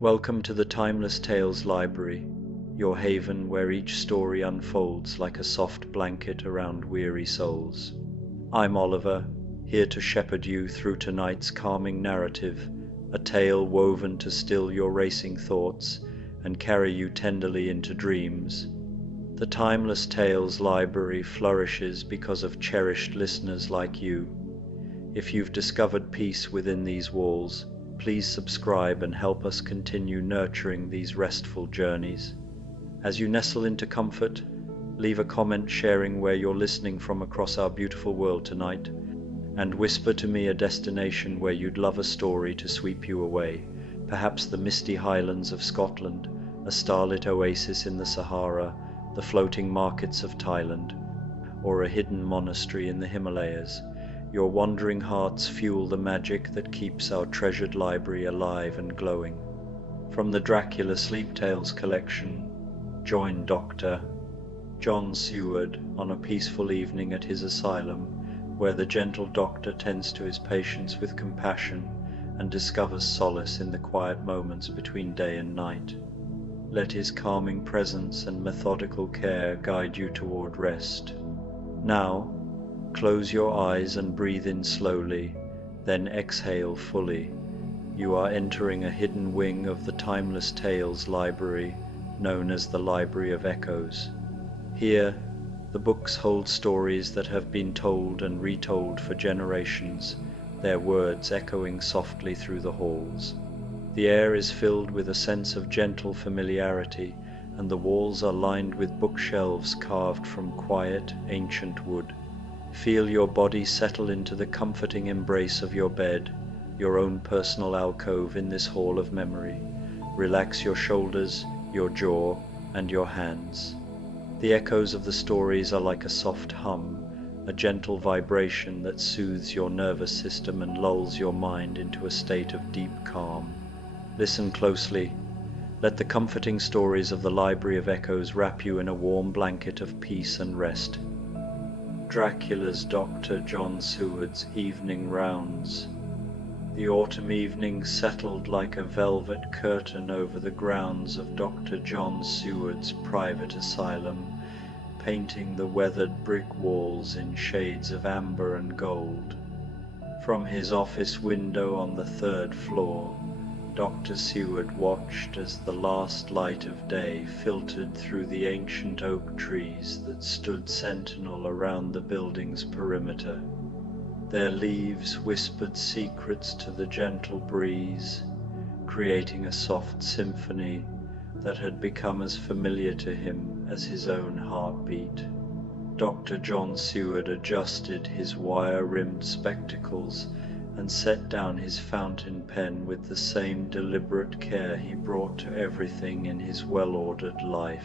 Welcome to the Timeless Tales Library, your haven where each story unfolds like a soft blanket around weary souls. I'm Oliver, here to shepherd you through tonight's calming narrative, a tale woven to still your racing thoughts and carry you tenderly into dreams. The Timeless Tales Library flourishes because of cherished listeners like you. If you've discovered peace within these walls, please subscribe and help us continue nurturing these restful journeys. As you nestle into comfort, leave a comment sharing where you're listening from across our beautiful world tonight, and whisper to me a destination where you'd love a story to sweep you away, perhaps the misty highlands of Scotland, a starlit oasis in the Sahara, the floating markets of Thailand, or a hidden monastery in the Himalayas. Your wandering hearts fuel the magic that keeps our treasured library alive and glowing. From the Dracula Sleep Tales collection, join Dr. John Seward on a peaceful evening at his asylum, where the gentle doctor tends to his patients with compassion and discovers solace in the quiet moments between day and night. Let his calming presence and methodical care guide you toward rest. Now, close your eyes and breathe in slowly, then exhale fully. You are entering a hidden wing of the Timeless Tales Library, known as the Library of Echoes. Here, the books hold stories that have been told and retold for generations, their words echoing softly through the halls. The air is filled with a sense of gentle familiarity, and the walls are lined with bookshelves carved from quiet, ancient wood. Feel your body settle into the comforting embrace of your bed, your own personal alcove in this hall of memory. Relax your shoulders, your jaw, and your hands. The echoes of the stories are like a soft hum, a gentle vibration that soothes your nervous system and lulls your mind into a state of deep calm. Listen closely. Let the comforting stories of the Library of Echoes wrap you in a warm blanket of peace and rest. Dracula's Dr. John Seward's Evening Rounds. The autumn evening settled like a velvet curtain over the grounds of Dr. John Seward's private asylum, painting the weathered brick walls in shades of amber and gold. From his office window on the third floor, Dr. Seward watched as the last light of day filtered through the ancient oak trees that stood sentinel around the building's perimeter. Their leaves whispered secrets to the gentle breeze, creating a soft symphony that had become as familiar to him as his own heartbeat. Dr. John Seward adjusted his wire-rimmed spectacles and set down his fountain pen with the same deliberate care he brought to everything in his well-ordered life.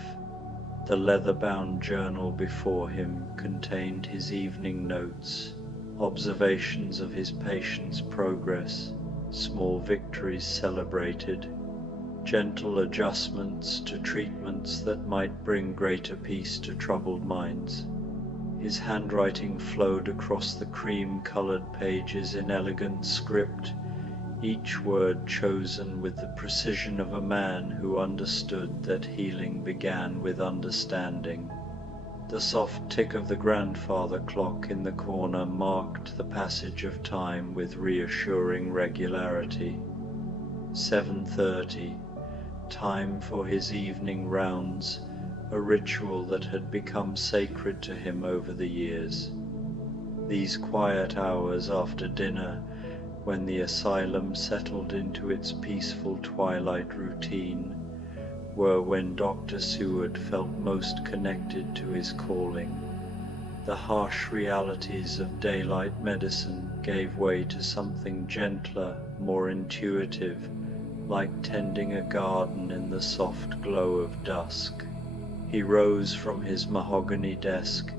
The leather-bound journal before him contained his evening notes, observations of his patient's progress, small victories celebrated, gentle adjustments to treatments that might bring greater peace to troubled minds. His handwriting flowed across the cream-colored pages in elegant script, each word chosen with the precision of a man who understood that healing began with understanding. The soft tick of the grandfather clock in the corner marked the passage of time with reassuring regularity. 7:30, time for his evening rounds, a ritual that had become sacred to him over the years. These quiet hours after dinner, when the asylum settled into its peaceful twilight routine, were when Dr. Seward felt most connected to his calling. The harsh realities of daylight medicine gave way to something gentler, more intuitive, like tending a garden in the soft glow of dusk. He rose from his mahogany desk,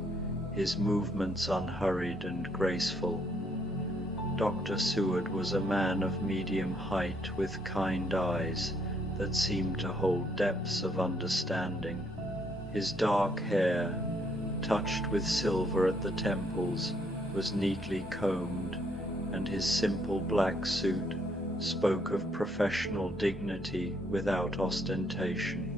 his movements unhurried and graceful. Dr. Seward was a man of medium height with kind eyes that seemed to hold depths of understanding. His dark hair, touched with silver at the temples, was neatly combed, and his simple black suit spoke of professional dignity without ostentation.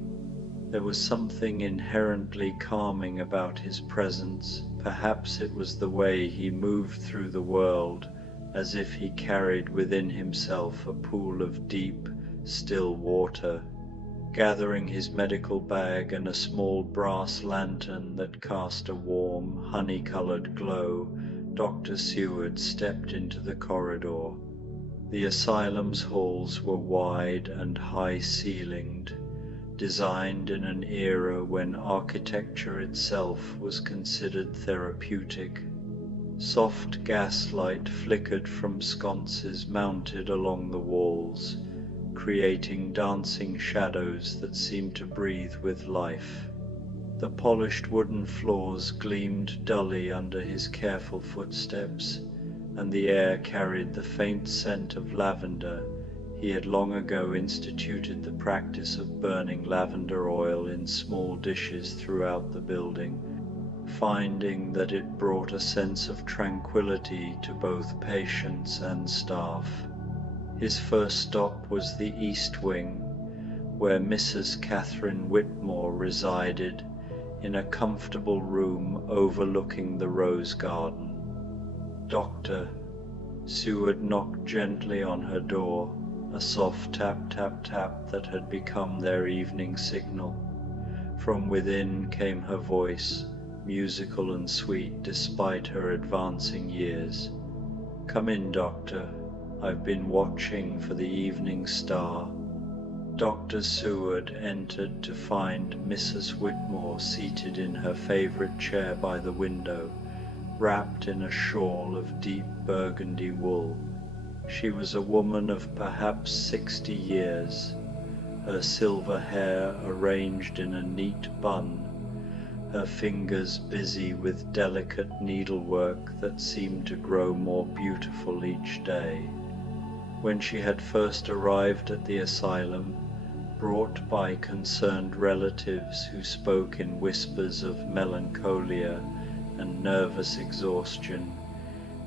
There was something inherently calming about his presence. Perhaps it was the way he moved through the world, as if he carried within himself a pool of deep, still water. Gathering his medical bag and a small brass lantern that cast a warm, honey-colored glow, Dr. Seward stepped into the corridor. The asylum's halls were wide and high-ceilinged, designed in an era when architecture itself was considered therapeutic. Soft gaslight flickered from sconces mounted along the walls, creating dancing shadows that seemed to breathe with life. The polished wooden floors gleamed dully under his careful footsteps, and the air carried the faint scent of lavender. He had long ago instituted the practice of burning lavender oil in small dishes throughout the building, finding that it brought a sense of tranquility to both patients and staff. His first stop was the East Wing, where Mrs. Catherine Whitmore resided, in a comfortable room overlooking the rose garden. "Doctor," Seward knocked gently on her door, a soft tap, tap, tap that had become their evening signal. From within came her voice, musical and sweet despite her advancing years. "Come in, Doctor. I've been watching for the evening star." Dr. Seward entered to find Mrs. Whitmore seated in her favorite chair by the window, wrapped in a shawl of deep burgundy wool. She was a woman of perhaps 60 years, her silver hair arranged in a neat bun, her fingers busy with delicate needlework that seemed to grow more beautiful each day. When she had first arrived at the asylum, brought by concerned relatives who spoke in whispers of melancholia and nervous exhaustion,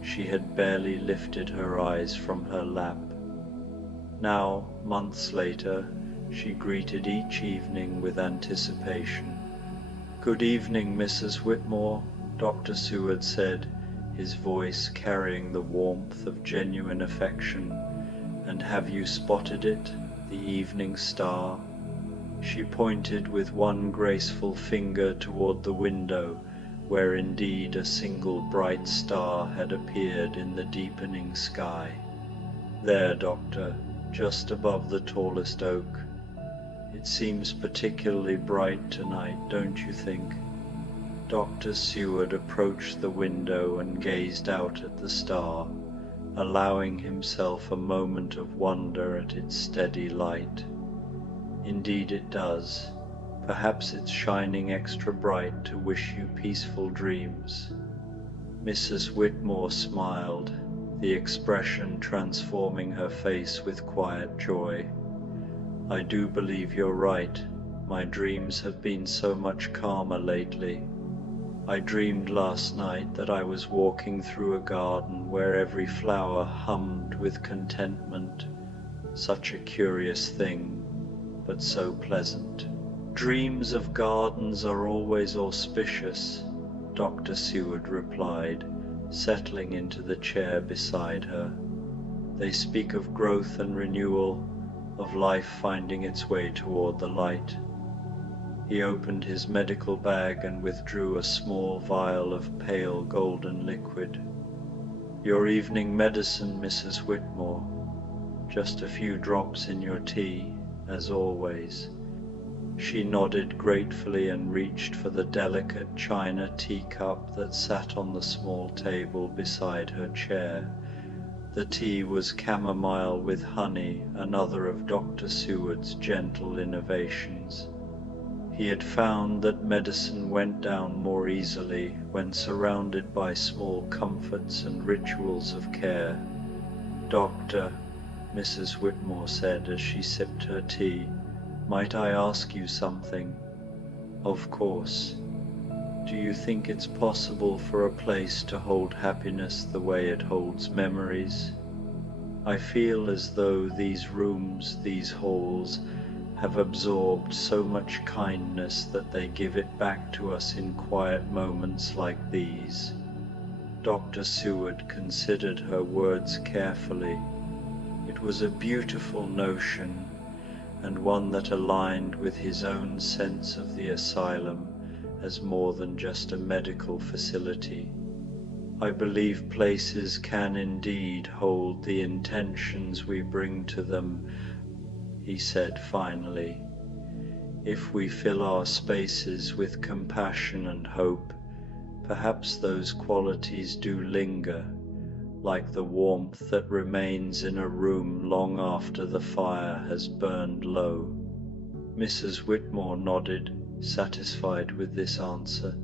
she had barely lifted her eyes from her lap. Now, months later, she greeted each evening with anticipation. "Good evening, Mrs. Whitmore," Dr. Seward said, his voice carrying the warmth of genuine affection. "And have you spotted it, the evening star?" She pointed with one graceful finger toward the window, where indeed a single bright star had appeared in the deepening sky. "There, Doctor, just above the tallest oak. It seems particularly bright tonight, don't you think?" Dr. Seward approached the window and gazed out at the star, allowing himself a moment of wonder at its steady light. "Indeed it does. Perhaps it's shining extra bright to wish you peaceful dreams." Mrs. Whitmore smiled, the expression transforming her face with quiet joy. "I do believe you're right. My dreams have been so much calmer lately. I dreamed last night that I was walking through a garden where every flower hummed with contentment. Such a curious thing, but so pleasant." "Dreams of gardens are always auspicious," Dr. Seward replied, settling into the chair beside her. "They speak of growth and renewal, of life finding its way toward the light." He opened his medical bag and withdrew a small vial of pale golden liquid. "Your evening medicine, Mrs. Whitmore. Just a few drops in your tea, as always." She nodded gratefully and reached for the delicate china teacup that sat on the small table beside her chair. The tea was chamomile with honey, another of Dr. Seward's gentle innovations. He had found that medicine went down more easily when surrounded by small comforts and rituals of care. "Doctor," Mrs. Whitmore said as she sipped her tea, "might I ask you something?" "Of course. Do you think it's possible for a place to hold happiness the way it holds memories?" I feel as though these rooms, these halls, have absorbed so much kindness that they give it back to us in quiet moments like these." Dr. Seward considered her words carefully. It was a beautiful notion, and one that aligned with his own sense of the asylum as more than just a medical facility. "I believe places can indeed hold the intentions we bring to them," he said finally. "If we fill our spaces with compassion and hope, perhaps those qualities do linger, like the warmth that remains in a room long after the fire has burned low." Mrs. Whitmore nodded, satisfied with this answer.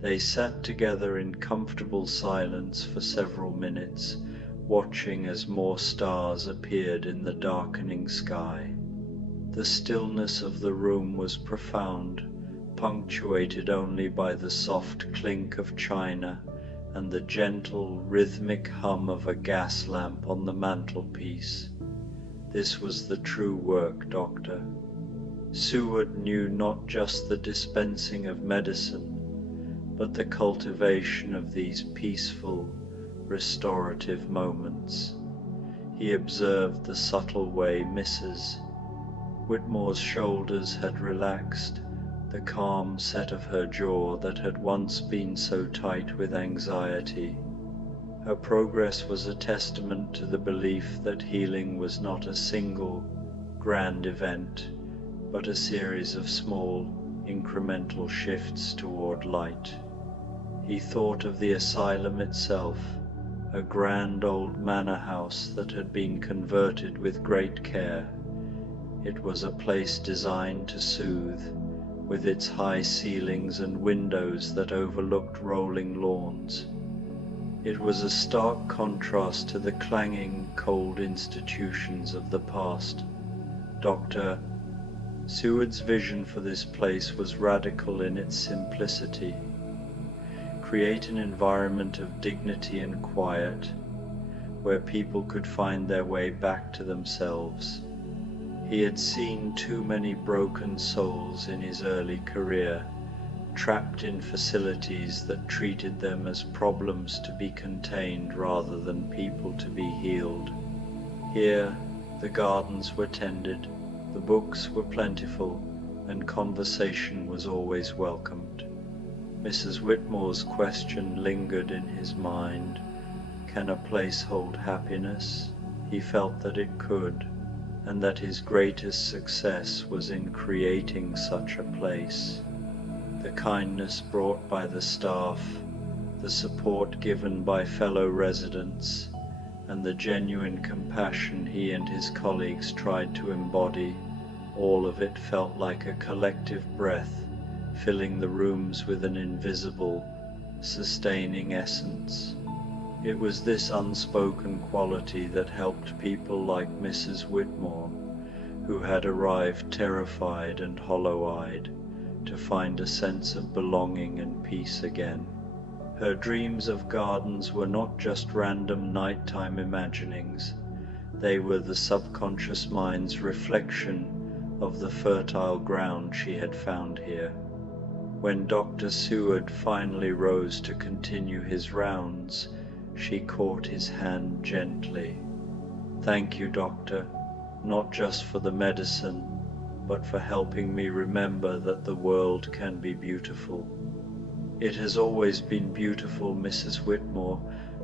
They sat together in comfortable silence for several minutes, watching as more stars appeared in the darkening sky. The stillness of the room was profound, punctuated only by the soft clink of china and the gentle, rhythmic hum of a gas lamp on the mantelpiece. This was the true work, Doctor. Seward knew not just the dispensing of medicine, but the cultivation of these peaceful, restorative moments. He observed the subtle way Mrs. Whitmore's shoulders had relaxed, the calm set of her jaw that had once been so tight with anxiety. Her progress was a testament to the belief that healing was not a single, grand event, but a series of small, incremental shifts toward light. He thought of the asylum itself, a grand old manor house that had been converted with great care. It was a place designed to soothe, with its high ceilings and windows that overlooked rolling lawns. It was a stark contrast to the clanging, cold institutions of the past. Dr. Seward's vision for this place was radical in its simplicity. Create an environment of dignity and quiet, where people could find their way back to themselves. He had seen too many broken souls in his early career, trapped in facilities that treated them as problems to be contained rather than people to be healed. Here, the gardens were tended, the books were plentiful, and conversation was always welcomed. Mrs. Whitmore's question lingered in his mind. Can a place hold happiness? He felt that it could, and that his greatest success was in creating such a place. The kindness brought by the staff, the support given by fellow residents, and the genuine compassion he and his colleagues tried to embody, all of it felt like a collective breath, filling the rooms with an invisible, sustaining essence. It was this unspoken quality that helped people like Mrs. Whitmore, who had arrived terrified and hollow-eyed, to find a sense of belonging and peace again. Her dreams of gardens were not just random nighttime imaginings, they were the subconscious mind's reflection of the fertile ground she had found here. When Dr. Seward finally rose to continue his rounds, she caught his hand gently. "Thank you, Doctor, not just for the medicine, but for helping me remember that the world can be beautiful." "It has always been beautiful, Mrs. Whitmore.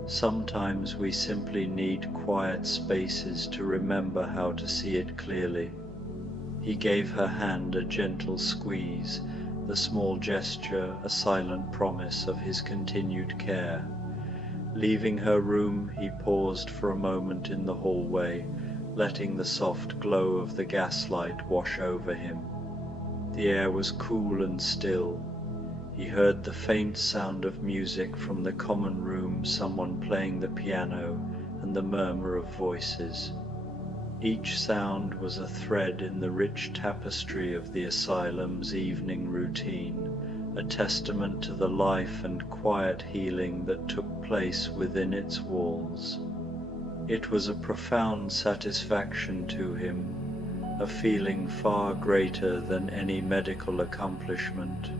Sometimes we simply need quiet spaces to remember how to see it clearly." He gave her hand a gentle squeeze, the small gesture a silent promise of his continued care. Leaving her room, he paused for a moment in the hallway, letting the soft glow of the gaslight wash over him. The air was cool and still. He heard the faint sound of music from the common room, someone playing the piano, and the murmur of voices. Each sound was a thread in the rich tapestry of the asylum's evening routine, a testament to the life and quiet healing that took place within its walls. It was a profound satisfaction to him, a feeling far greater than any medical accomplishment.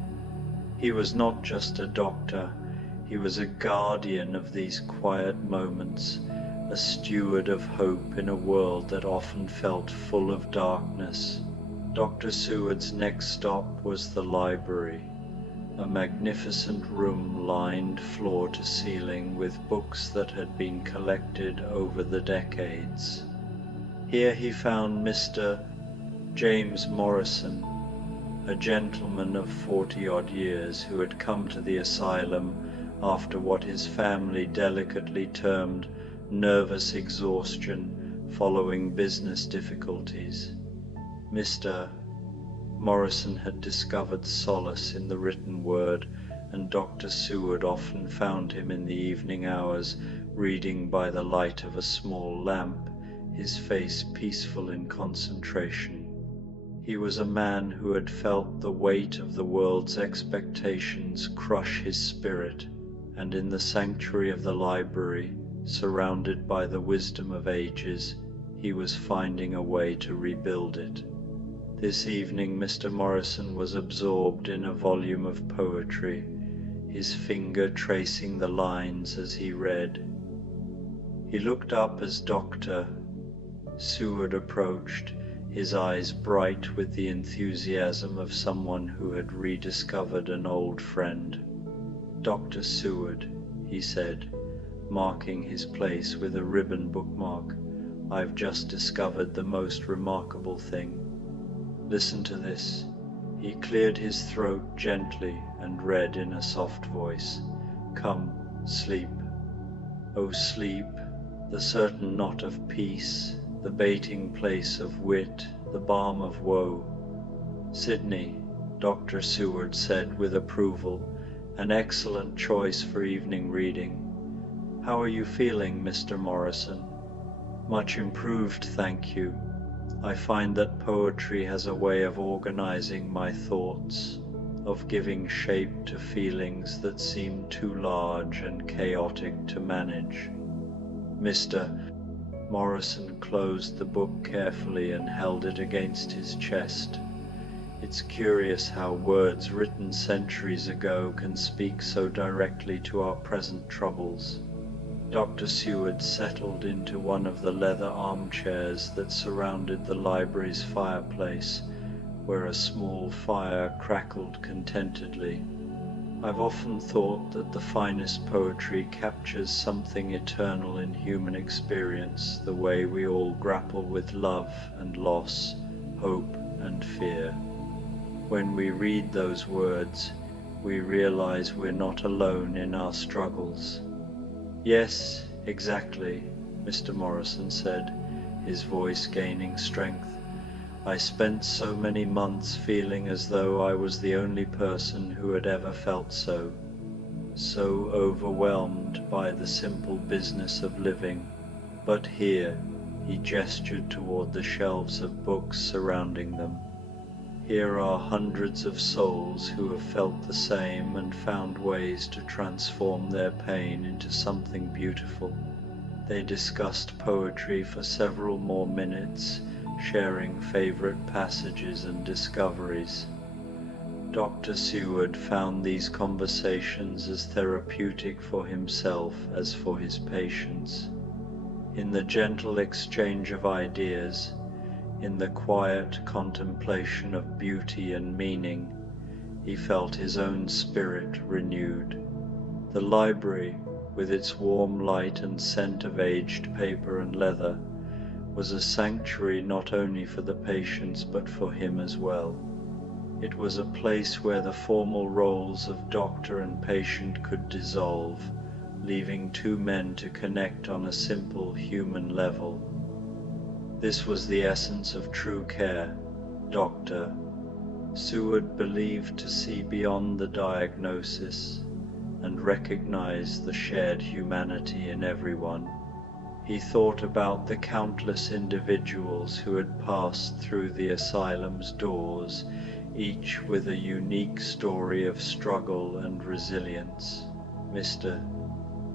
He was not just a doctor, he was a guardian of these quiet moments, a steward of hope in a world that often felt full of darkness. Dr. Seward's next stop was the library, a magnificent room lined floor to ceiling with books that had been collected over the decades. Here he found Mr. James Morrison, a gentleman of 40-odd years who had come to the asylum after what his family delicately termed nervous exhaustion following business difficulties. Mr. Morrison had discovered solace in the written word, and Dr. Seward often found him in the evening hours reading by the light of a small lamp, his face peaceful in concentration. He was a man who had felt the weight of the world's expectations crush his spirit, and in the sanctuary of the library, surrounded by the wisdom of ages, he was finding a way to rebuild it. This evening Mr. Morrison was absorbed in a volume of poetry, his finger tracing the lines as he read. He looked up as Dr. Seward approached, his eyes bright with the enthusiasm of someone who had rediscovered an old friend. "Dr. Seward," he said, marking his place with a ribbon bookmark, "I've just discovered the most remarkable thing. Listen to this." He cleared his throat gently and read in a soft voice, "Come, sleep. O sleep, the certain knot of peace, the baiting place of wit, the balm of woe." "Sidney," Dr. Seward said with approval, "an excellent choice for evening reading. How are you feeling, Mr. Morrison?" "Much improved, thank you. I find that poetry has a way of organizing my thoughts, of giving shape to feelings that seem too large and chaotic to manage." Mr. Morrison closed the book carefully and held it against his chest. It's curious how words written centuries ago can speak so directly to our present troubles. Dr. Seward settled into one of the leather armchairs that surrounded the library's fireplace, where a small fire crackled contentedly. "I've often thought that the finest poetry captures something eternal in human experience, the way we all grapple with love and loss, hope and fear. When we read those words, we realize we're not alone in our struggles." "Yes, exactly," Mr. Morrison said, his voice gaining strength. "I spent so many months feeling as though I was the only person who had ever felt so overwhelmed by the simple business of living. But here," he gestured toward the shelves of books surrounding them, "here are hundreds of souls who have felt the same and found ways to transform their pain into something beautiful." They discussed poetry for several more minutes, sharing favorite passages and discoveries. Dr. Seward found these conversations as therapeutic for himself as for his patients. In the gentle exchange of ideas, in the quiet contemplation of beauty and meaning, he felt his own spirit renewed. The library, with its warm light and scent of aged paper and leather, was a sanctuary not only for the patients but for him as well. It was a place where the formal roles of doctor and patient could dissolve, leaving two men to connect on a simple human level. This was the essence of true care. Dr. Seward believed to see beyond the diagnosis and recognize the shared humanity in everyone. He thought about the countless individuals who had passed through the asylum's doors, each with a unique story of struggle and resilience. Mr.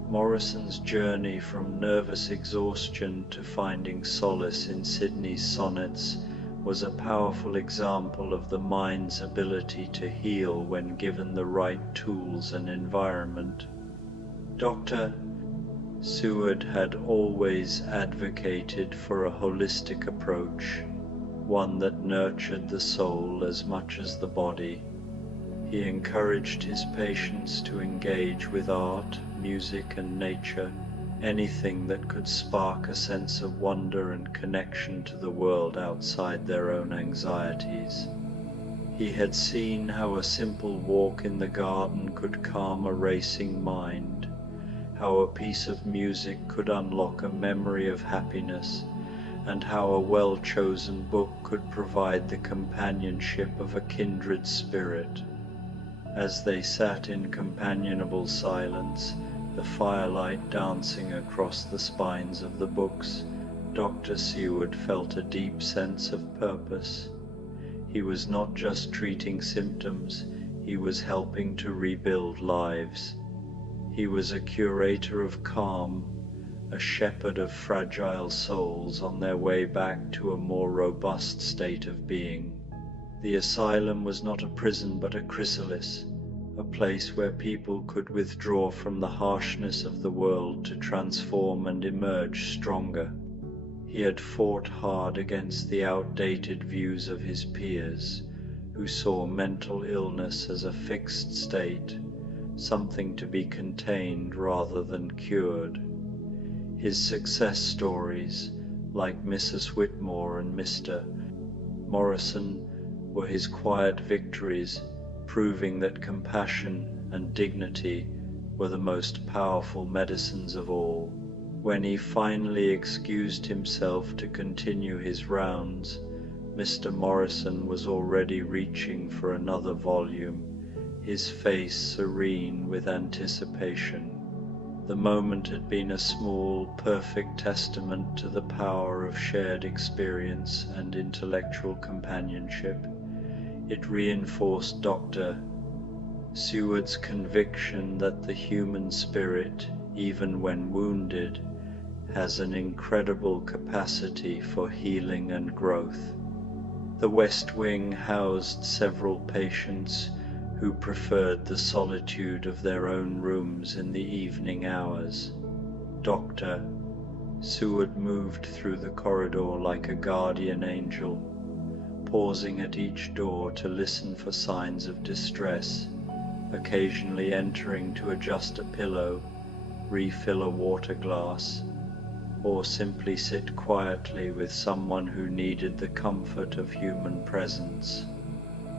Morrison's journey from nervous exhaustion to finding solace in Sidney's sonnets was a powerful example of the mind's ability to heal when given the right tools and environment. Dr. Seward had always advocated for a holistic approach, one that nurtured the soul as much as the body. He encouraged his patients to engage with art, music, and nature, anything that could spark a sense of wonder and connection to the world outside their own anxieties. He had seen how a simple walk in the garden could calm a racing mind, how a piece of music could unlock a memory of happiness, and how a well-chosen book could provide the companionship of a kindred spirit. As they sat in companionable silence, the firelight dancing across the spines of the books, Dr. Seward felt a deep sense of purpose. He was not just treating symptoms, he was helping to rebuild lives. He was a curator of calm, a shepherd of fragile souls on their way back to a more robust state of being. The asylum was not a prison but a chrysalis, a place where people could withdraw from the harshness of the world to transform and emerge stronger. He had fought hard against the outdated views of his peers, who saw mental illness as a fixed state, something to be contained rather than cured. His success stories, like Mrs. Whitmore and Mr. Morrison, were his quiet victories, proving that compassion and dignity were the most powerful medicines of all. When he finally excused himself to continue his rounds, Mr. Morrison was already reaching for another volume, his face serene with anticipation. The moment had been a small, perfect testament to the power of shared experience and intellectual companionship. It reinforced Dr. Seward's conviction that the human spirit, even when wounded, has an incredible capacity for healing and growth. The West Wing housed several patients who preferred the solitude of their own rooms in the evening hours. Dr. Seward moved through the corridor like a guardian angel, pausing at each door to listen for signs of distress, occasionally entering to adjust a pillow, refill a water glass, or simply sit quietly with someone who needed the comfort of human presence.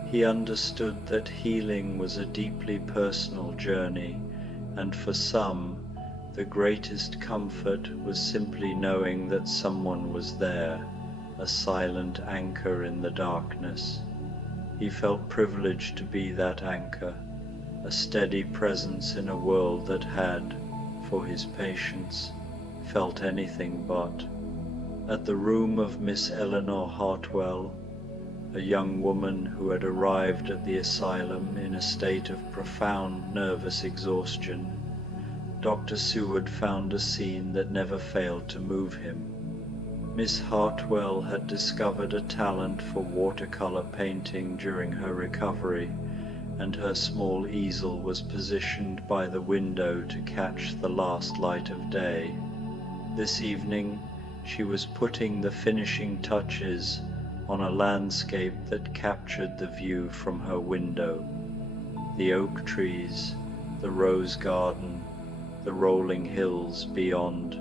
He understood that healing was a deeply personal journey, and for some, the greatest comfort was simply knowing that someone was there, a silent anchor in the darkness. He felt privileged to be that anchor, a steady presence in a world that had, for his patients, felt anything but. At the room of Miss Eleanor Hartwell, a young woman who had arrived at the asylum in a state of profound nervous exhaustion, Dr. Seward found a scene that never failed to move him. Miss Hartwell had discovered a talent for watercolor painting during her recovery, and her small easel was positioned by the window to catch the last light of day. This evening, she was putting the finishing touches on a landscape that captured the view from her window. The oak trees, the rose garden, the rolling hills beyond,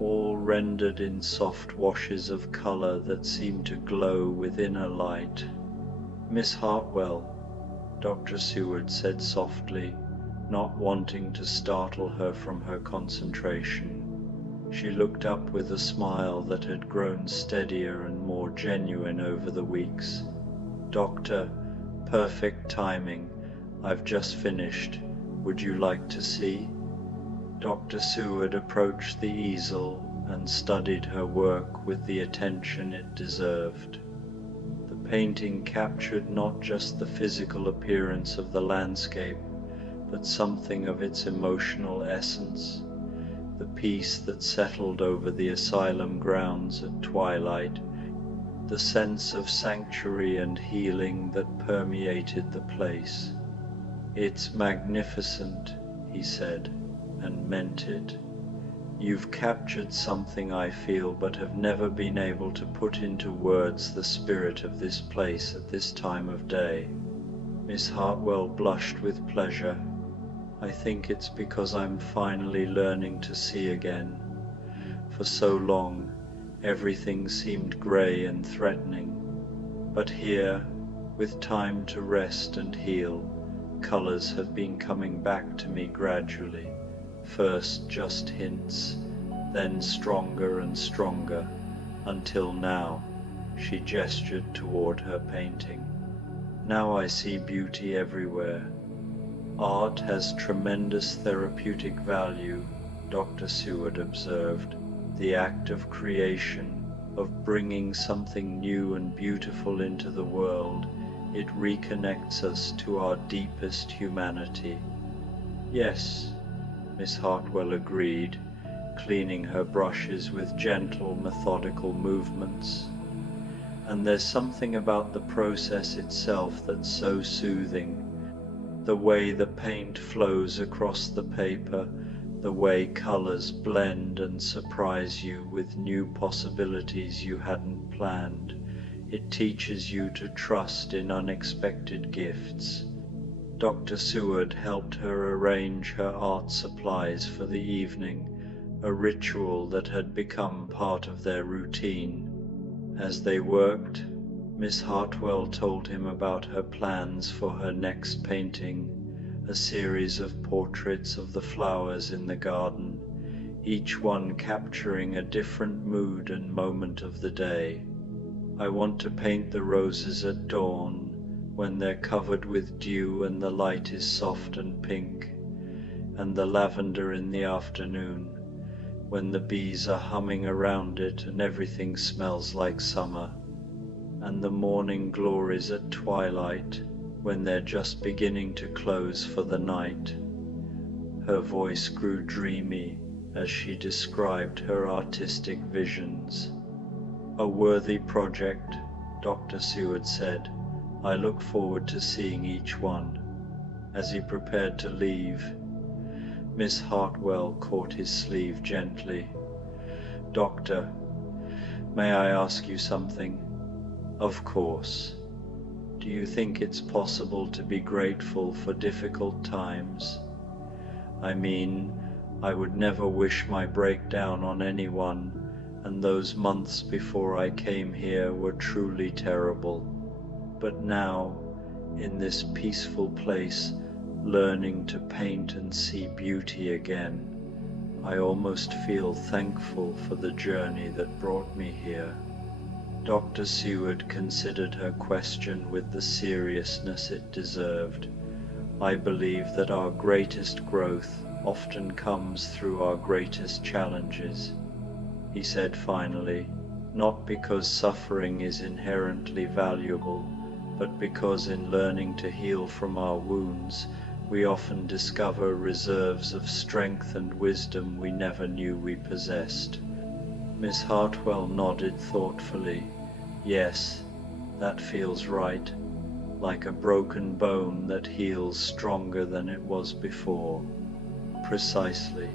all rendered in soft washes of color that seemed to glow with inner light. "Miss Hartwell," Dr. Seward said softly, not wanting to startle her from her concentration. She looked up with a smile that had grown steadier and more genuine over the weeks. "Doctor, perfect timing. I've just finished. Would you like to see?" Dr. Seward approached the easel and studied her work with the attention it deserved. The painting captured not just the physical appearance of the landscape, but something of its emotional essence, the peace that settled over the asylum grounds at twilight, the sense of sanctuary and healing that permeated the place. "It's magnificent," he said, and meant it. "You've captured something I feel but have never been able to put into words, the spirit of this place at this time of day." Miss Hartwell blushed with pleasure. "I think it's because I'm finally learning to see again. For so long, everything seemed grey and threatening. But here, with time to rest and heal, colours have been coming back to me gradually, first just hints, then stronger and stronger, until now," she gestured toward her painting. "Now I see beauty everywhere. Art has tremendous therapeutic value," Dr. Seward observed. "The act of creation, of bringing something new and beautiful into the world, it reconnects us to our deepest humanity." "Yes," Miss Hartwell agreed, cleaning her brushes with gentle, methodical movements. "And there's something about the process itself that's so soothing. The way the paint flows across the paper, the way colors blend and surprise you with new possibilities you hadn't planned. It teaches you to trust in unexpected gifts." Dr. Seward helped her arrange her art supplies for the evening, a ritual that had become part of their routine. As they worked, Miss Hartwell told him about her plans for her next painting, a series of portraits of the flowers in the garden, each one capturing a different mood and moment of the day. "I want to paint the roses at dawn, when they're covered with dew and the light is soft and pink, and the lavender in the afternoon, when the bees are humming around it and everything smells like summer, and the morning glories at twilight, when they're just beginning to close for the night." Her voice grew dreamy as she described her artistic visions. "A worthy project," Dr. Seward said. "I look forward to seeing each one." As he prepared to leave, Miss Hartwell caught his sleeve gently. "Doctor, may I ask you something?" "Of course. Do you think it's possible to be grateful for difficult times? I mean, I would never wish my breakdown on anyone, and those months before I came here were truly terrible. But now, in this peaceful place, learning to paint and see beauty again, I almost feel thankful for the journey that brought me here." Dr. Seward considered her question with the seriousness it deserved. "I believe that our greatest growth often comes through our greatest challenges," he said finally, "not because suffering is inherently valuable, but because in learning to heal from our wounds, we often discover reserves of strength and wisdom we never knew we possessed." Miss Hartwell nodded thoughtfully. "Yes, that feels right, like a broken bone that heals stronger than it was before." "Precisely.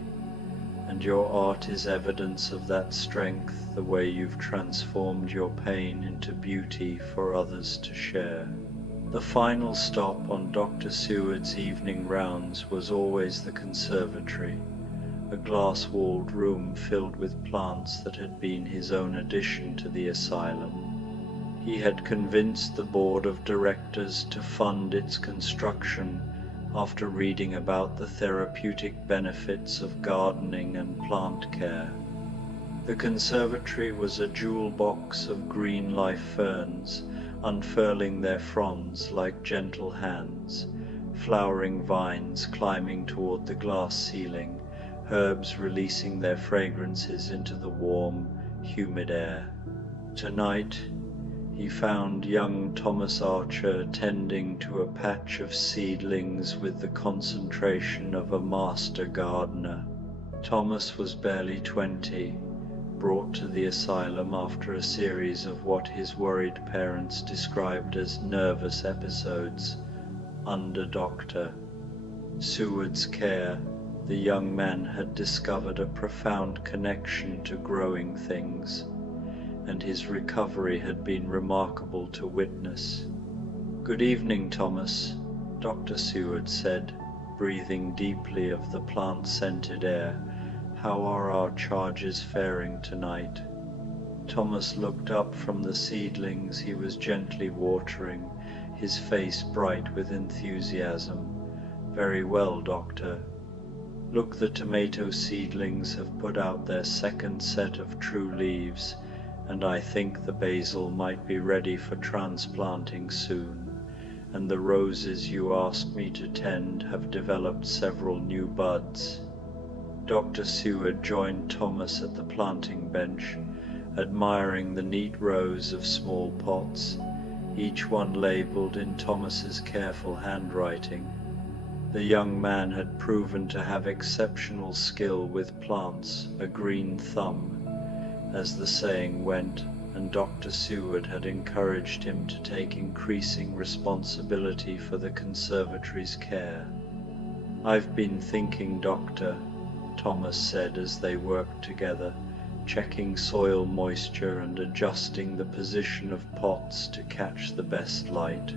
And your art is evidence of that strength, the way you've transformed your pain into beauty for others to share." The final stop on Dr. Seward's evening rounds was always the conservatory, a glass-walled room filled with plants that had been his own addition to the asylum. He had convinced the board of directors to fund its construction after reading about the therapeutic benefits of gardening and plant care. The conservatory was a jewel box of green life ferns, unfurling their fronds like gentle hands, flowering vines climbing toward the glass ceiling, herbs releasing their fragrances into the warm, humid air. Tonight, He found young Thomas Archer tending to a patch of seedlings with the concentration of a master gardener. Thomas was barely 20, brought to the asylum after a series of what his worried parents described as nervous episodes under Dr. Seward's care. The young man had discovered a profound connection to growing things, and his recovery had been remarkable to witness. "Good evening, Thomas," Dr. Seward said, breathing deeply of the plant-scented air. "How are our charges faring tonight?" Thomas looked up from the seedlings he was gently watering, his face bright with enthusiasm. "Very well, Doctor. Look, the tomato seedlings have put out their second set of true leaves, and I think the basil might be ready for transplanting soon, and the roses you asked me to tend have developed several new buds." Dr. Seward joined Thomas at the planting bench, admiring the neat rows of small pots, each one labeled in Thomas's careful handwriting. The young man had proven to have exceptional skill with plants, a green thumb, as the saying went, and Dr. Seward had encouraged him to take increasing responsibility for the conservatory's care. "I've been thinking, Doctor," Thomas said as they worked together, checking soil moisture and adjusting the position of pots to catch the best light,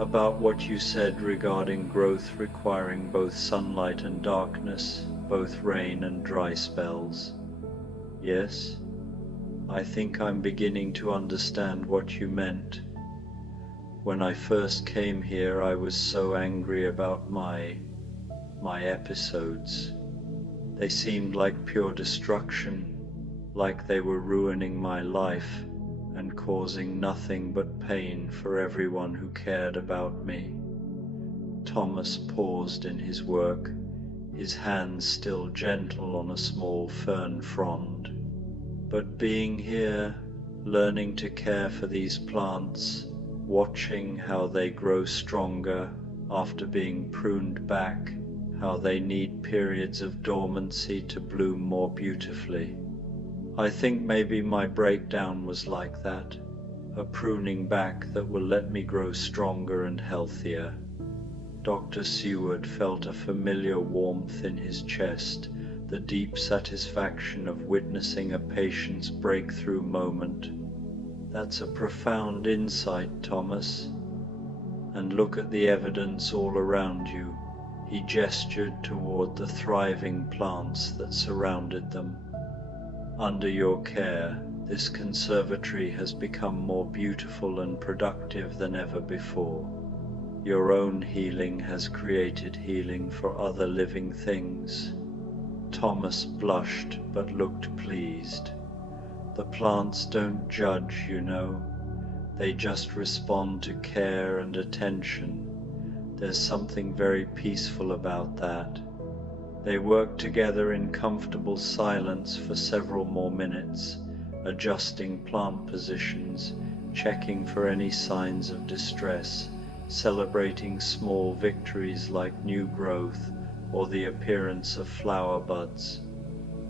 "about what you said regarding growth requiring both sunlight and darkness, both rain and dry spells." "Yes, I think I'm beginning to understand what you meant. When I first came here, I was so angry about my episodes. They seemed like pure destruction, like they were ruining my life and causing nothing but pain for everyone who cared about me." Thomas paused in his work, his hands still gentle on a small fern frond. "But being here, learning to care for these plants, watching how they grow stronger after being pruned back, how they need periods of dormancy to bloom more beautifully. I think maybe my breakdown was like that, a pruning back that will let me grow stronger and healthier." Dr. Seward felt a familiar warmth in his chest, the deep satisfaction of witnessing a patient's breakthrough moment. "That's a profound insight, Thomas. And look at the evidence all around you." He gestured toward the thriving plants that surrounded them. "Under your care, this conservatory has become more beautiful and productive than ever before. Your own healing has created healing for other living things." Thomas blushed but looked pleased. "The plants don't judge, you know. They just respond to care and attention. There's something very peaceful about that." They worked together in comfortable silence for several more minutes, adjusting plant positions, checking for any signs of distress, celebrating small victories like new growth or the appearance of flower buds.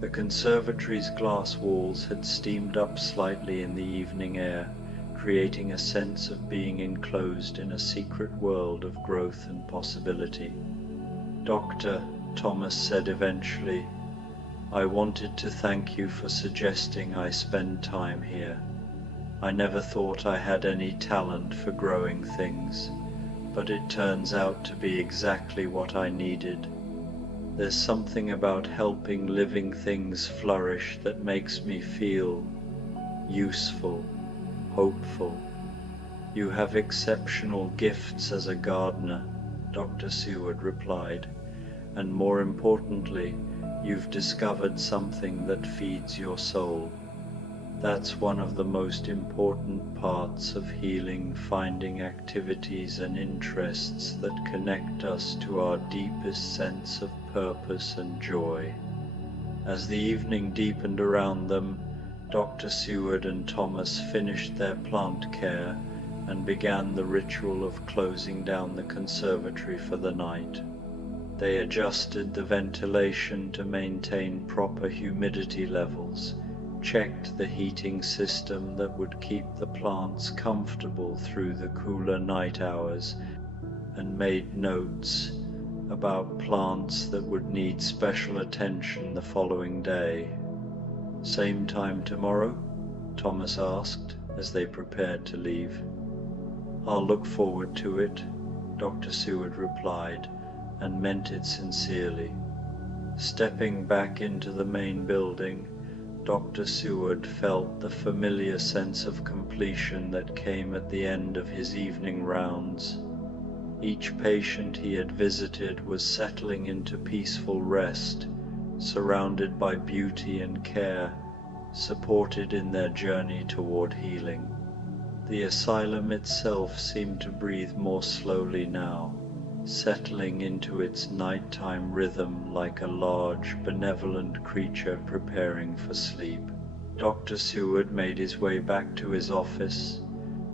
The conservatory's glass walls had steamed up slightly in the evening air, creating a sense of being enclosed in a secret world of growth and possibility. "Doctor," Thomas said eventually, "I wanted to thank you for suggesting I spend time here. I never thought I had any talent for growing things, but it turns out to be exactly what I needed. There's something about helping living things flourish that makes me feel useful, hopeful. You have exceptional gifts as a gardener," Dr. Seward replied, "and more importantly, you've discovered something that feeds your soul. That's one of the most important parts of healing, finding activities and interests that connect us to our deepest sense of purpose and joy." As the evening deepened around them, Dr. Seward and Thomas finished their plant care and began the ritual of closing down the conservatory for the night. They adjusted the ventilation to maintain proper humidity levels, checked the heating system that would keep the plants comfortable through the cooler night hours, and made notes about plants that would need special attention the following day. "Same time tomorrow?" Thomas asked as they prepared to leave. "I'll look forward to it," Dr. Seward replied, and meant it sincerely. Stepping back into the main building, Dr. Seward felt the familiar sense of completion that came at the end of his evening rounds. Each patient he had visited was settling into peaceful rest, surrounded by beauty and care, supported in their journey toward healing. The asylum itself seemed to breathe more slowly now, settling into its nighttime rhythm like a large, benevolent creature preparing for sleep. Dr. Seward made his way back to his office,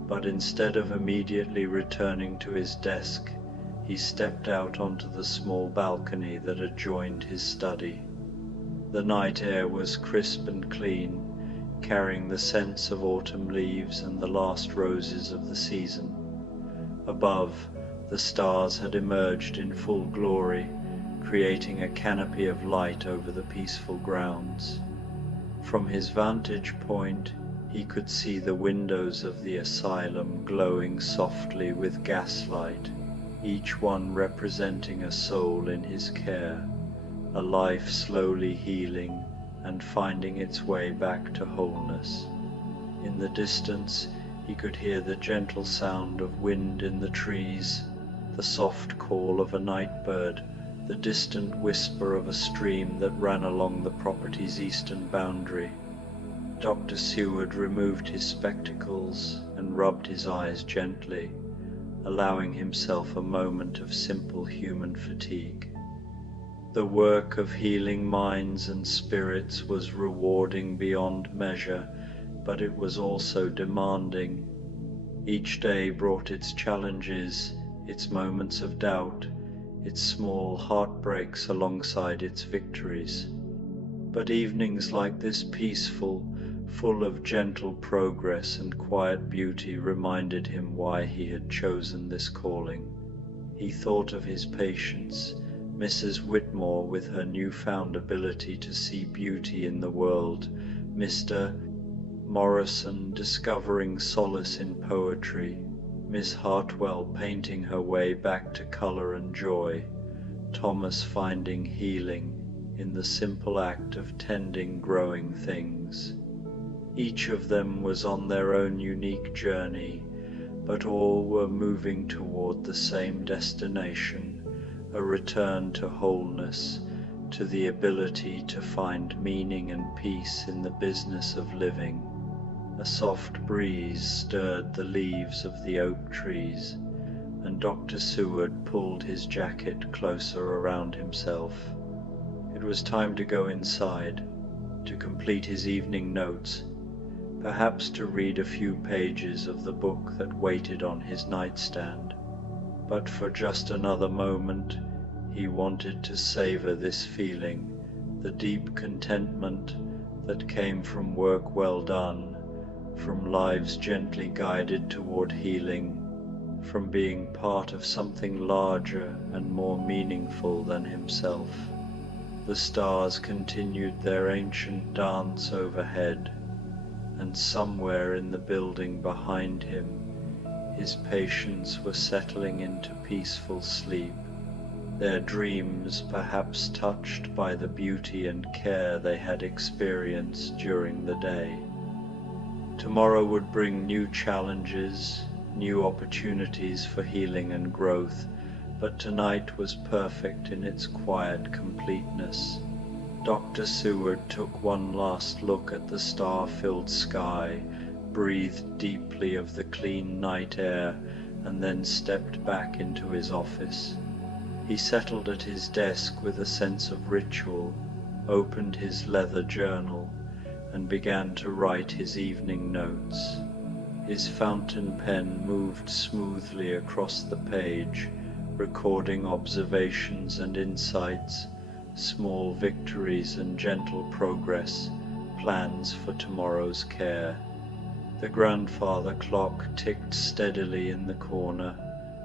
but instead of immediately returning to his desk, he stepped out onto the small balcony that adjoined his study. The night air was crisp and clean, carrying the scents of autumn leaves and the last roses of the season. Above, the stars had emerged in full glory, creating a canopy of light over the peaceful grounds. From his vantage point, he could see the windows of the asylum glowing softly with gaslight, each one representing a soul in his care, a life slowly healing and finding its way back to wholeness. In the distance, he could hear the gentle sound of wind in the trees, the soft call of a night bird, the distant whisper of a stream that ran along the property's eastern boundary. Dr. Seward removed his spectacles and rubbed his eyes gently, allowing himself a moment of simple human fatigue. The work of healing minds and spirits was rewarding beyond measure, but it was also demanding. Each day brought its challenges, its moments of doubt, its small heartbreaks alongside its victories. But evenings like this, peaceful, full of gentle progress and quiet beauty, reminded him why he had chosen this calling. He thought of his patients, Mrs. Whitmore with her newfound ability to see beauty in the world, Mr. Morrison discovering solace in poetry, Miss Hartwell painting her way back to color and joy, Thomas finding healing in the simple act of tending growing things. Each of them was on their own unique journey, but all were moving toward the same destination, a return to wholeness, to the ability to find meaning and peace in the business of living. A soft breeze stirred the leaves of the oak trees, and Dr. Seward pulled his jacket closer around himself. It was time to go inside, to complete his evening notes, perhaps to read a few pages of the book that waited on his nightstand. But for just another moment, he wanted to savor this feeling, the deep contentment that came from work well done, from lives gently guided toward healing, from being part of something larger and more meaningful than himself. The stars continued their ancient dance overhead, and somewhere in the building behind him, his patients were settling into peaceful sleep, their dreams perhaps touched by the beauty and care they had experienced during the day. Tomorrow would bring new challenges, new opportunities for healing and growth, but tonight was perfect in its quiet completeness. Dr. Seward took one last look at the star-filled sky, breathed deeply of the clean night air, and then stepped back into his office. He settled at his desk with a sense of ritual, opened his leather journal, and began to write his evening notes. His fountain pen moved smoothly across the page, recording observations and insights, small victories and gentle progress, plans for tomorrow's care. The grandfather clock ticked steadily in the corner,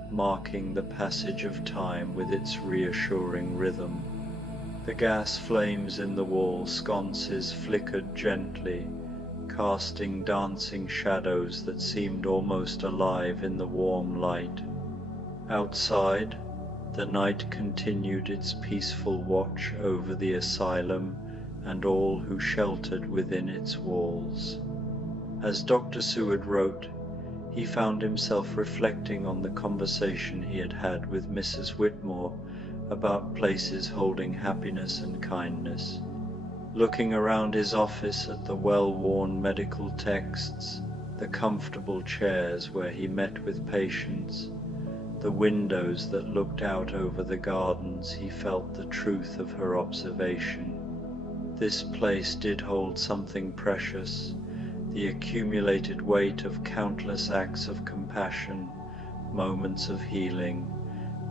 marking the passage of time with its reassuring rhythm. The gas flames in the wall sconces flickered gently, casting dancing shadows that seemed almost alive in the warm light. Outside, the night continued its peaceful watch over the asylum and all who sheltered within its walls. As Dr. Seward wrote, he found himself reflecting on the conversation he had had with Mrs. Whitmore about places holding happiness and kindness. Looking around his office at the well-worn medical texts, the comfortable chairs where he met with patients, the windows that looked out over the gardens, he felt the truth of her observation. This place did hold something precious, the accumulated weight of countless acts of compassion, moments of healing,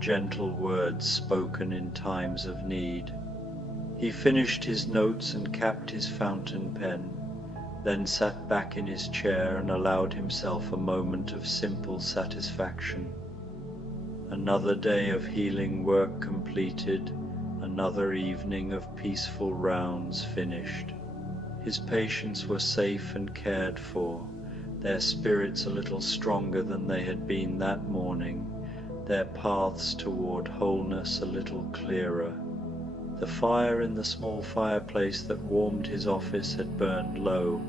gentle words spoken in times of need. He finished his notes and capped his fountain pen, then sat back in his chair and allowed himself a moment of simple satisfaction. Another day of healing work completed, another evening of peaceful rounds finished. His patients were safe and cared for, their spirits a little stronger than they had been that morning, their paths toward wholeness a little clearer. The fire in the small fireplace that warmed his office had burned low,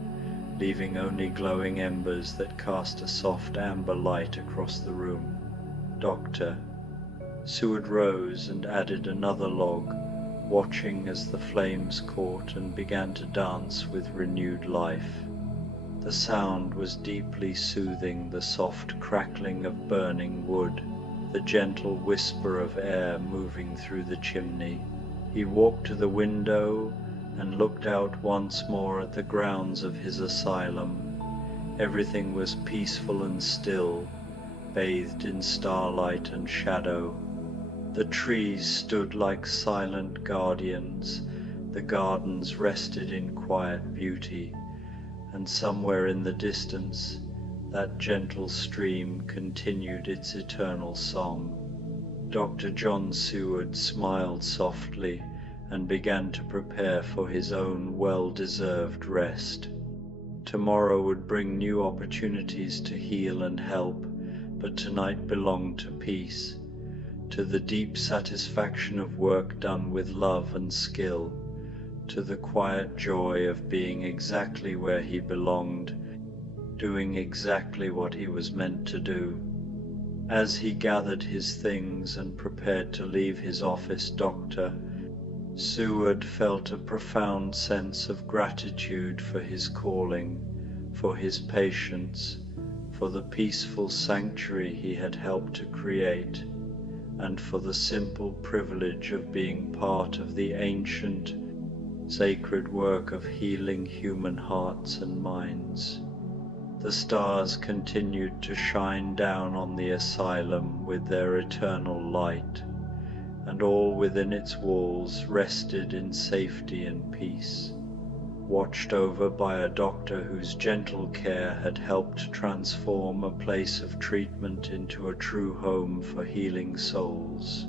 leaving only glowing embers that cast a soft amber light across the room. Doctor. Seward rose and added another log, watching as the flames caught and began to dance with renewed life. The sound was deeply soothing, the soft crackling of burning wood, the gentle whisper of air moving through the chimney. He walked to the window and looked out once more at the grounds of his asylum. Everything was peaceful and still, bathed in starlight and shadow. The trees stood like silent guardians, the gardens rested in quiet beauty, and somewhere in the distance, that gentle stream continued its eternal song. Dr. John Seward smiled softly and began to prepare for his own well-deserved rest. Tomorrow would bring new opportunities to heal and help, but tonight belonged to peace, to the deep satisfaction of work done with love and skill, to the quiet joy of being exactly where he belonged, doing exactly what he was meant to do. As he gathered his things and prepared to leave his office, Dr. Seward felt a profound sense of gratitude for his calling, for his patience, for the peaceful sanctuary he had helped to create, and for the simple privilege of being part of the ancient, sacred work of healing human hearts and minds. The stars continued to shine down on the asylum with their eternal light, and all within its walls rested in safety and peace, watched over by a doctor whose gentle care had helped transform a place of treatment into a true home for healing souls.